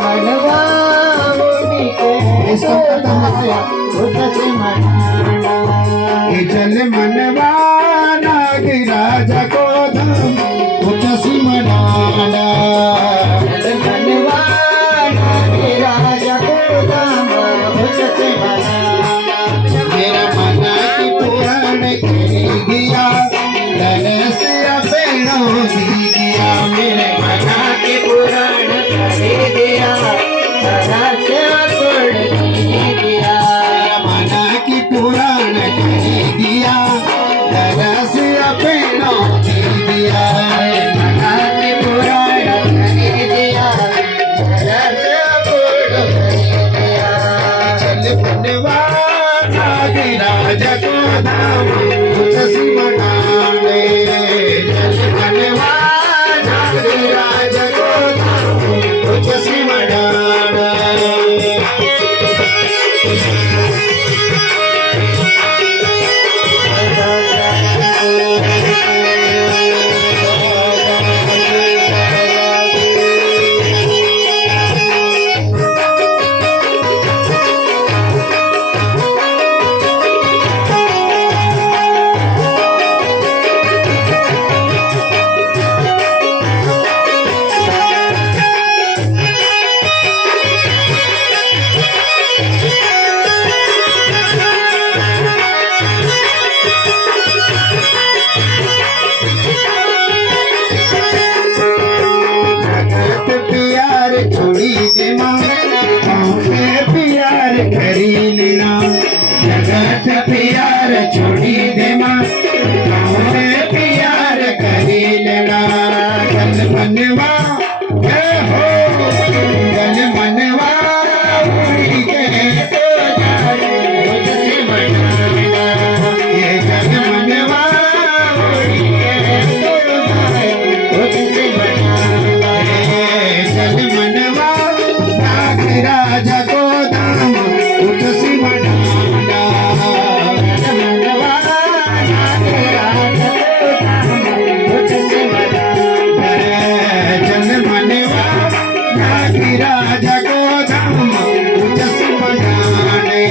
मनवा मुनिके संतमाया उतसे मनाना हे चल मनवा नागराज को धाम उतसी मनाना मनवा नागराज को धाम उतसे मनाना मेरा मन की पूर्ण कर दिया धन से अपनों दी गया मेरे मन के पुराण कर दिया धन से अपने दिया मन की पुराण कर दिया धन से अपनों दी दिया मन के पुराण कर दिया धन से अपने दिया चल बनवा नागराज को धाम उतसी मनाने चल बनवा नागराज को धाम उतसी मनाने प्यार छोड़ी दे माँ प्यार करी लेना जगत प्यार छोड़ी दे माँ प्यार करी लेना गल मनवा हो गल मनवा उड़ी के तो जाए मुझसे मनाना ये गल मनवा उड़ी के तो जाए मुझसे मनाना चल मनवा नागराज को धाम उतसी मनाना मनवा नागराज को धाम उतसे मनाना चल मनवा नागराज को धाम उतसी मनाने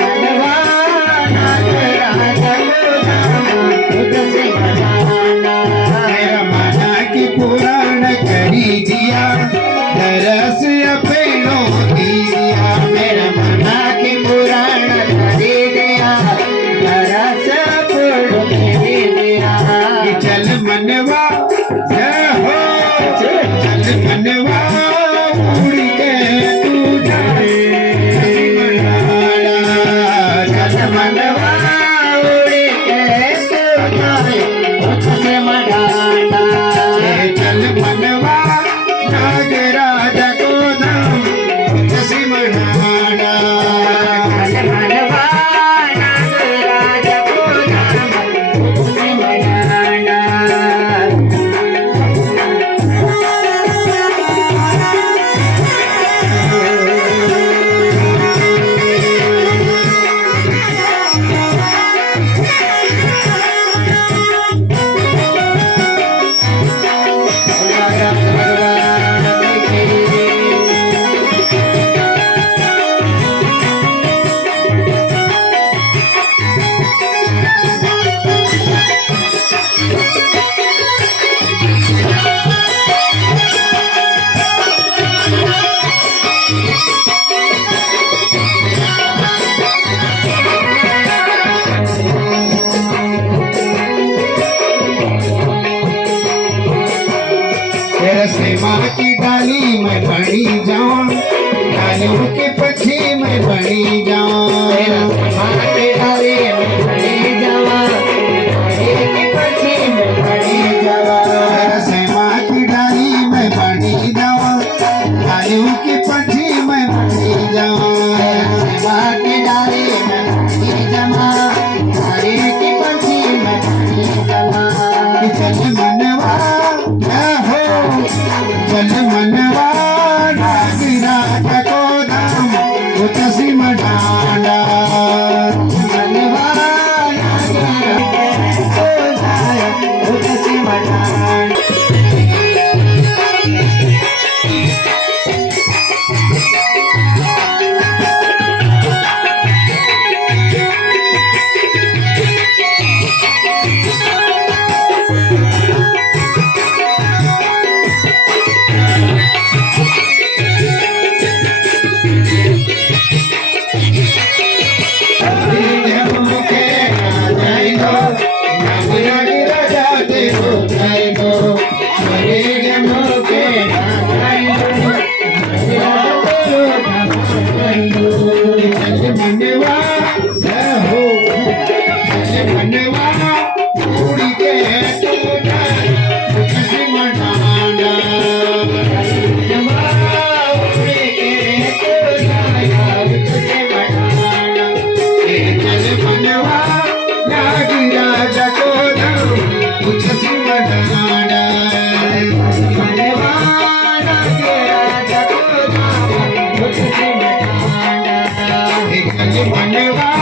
मनवा नागराज को धाम उतसे मनाना मेरा मना की पुराण करी दिया दरस अपनों दी दिया मेरा मना के पुराण कर दिया तरस पुण्य दिया चल मनवा जय हो चल मनवा उड़ के तू जाए चल मनवा उड़ के तू जाए मुझसे मनाना चल मनवा नागराज को धाम उतसी मनाना मनवा नागराज को धाम उतसे मनाना तेरे से माँ की डाली में बड़ी जाऊं डालियों के पक्षी में बड़ी जाऊं माटे डाले में बड़ी जवा के पक्षी में बड़ी जवा तेरे से माँ की डाली में बड़ी जाऊं डालियों के पक्षी में बड़ी जाऊं माटे डाले में बड़ी जमा के पक्षी में बड़ी जमा चल मनवा हो चल मनवा नागराज को धाम उतसी मनाना मनवा मनवा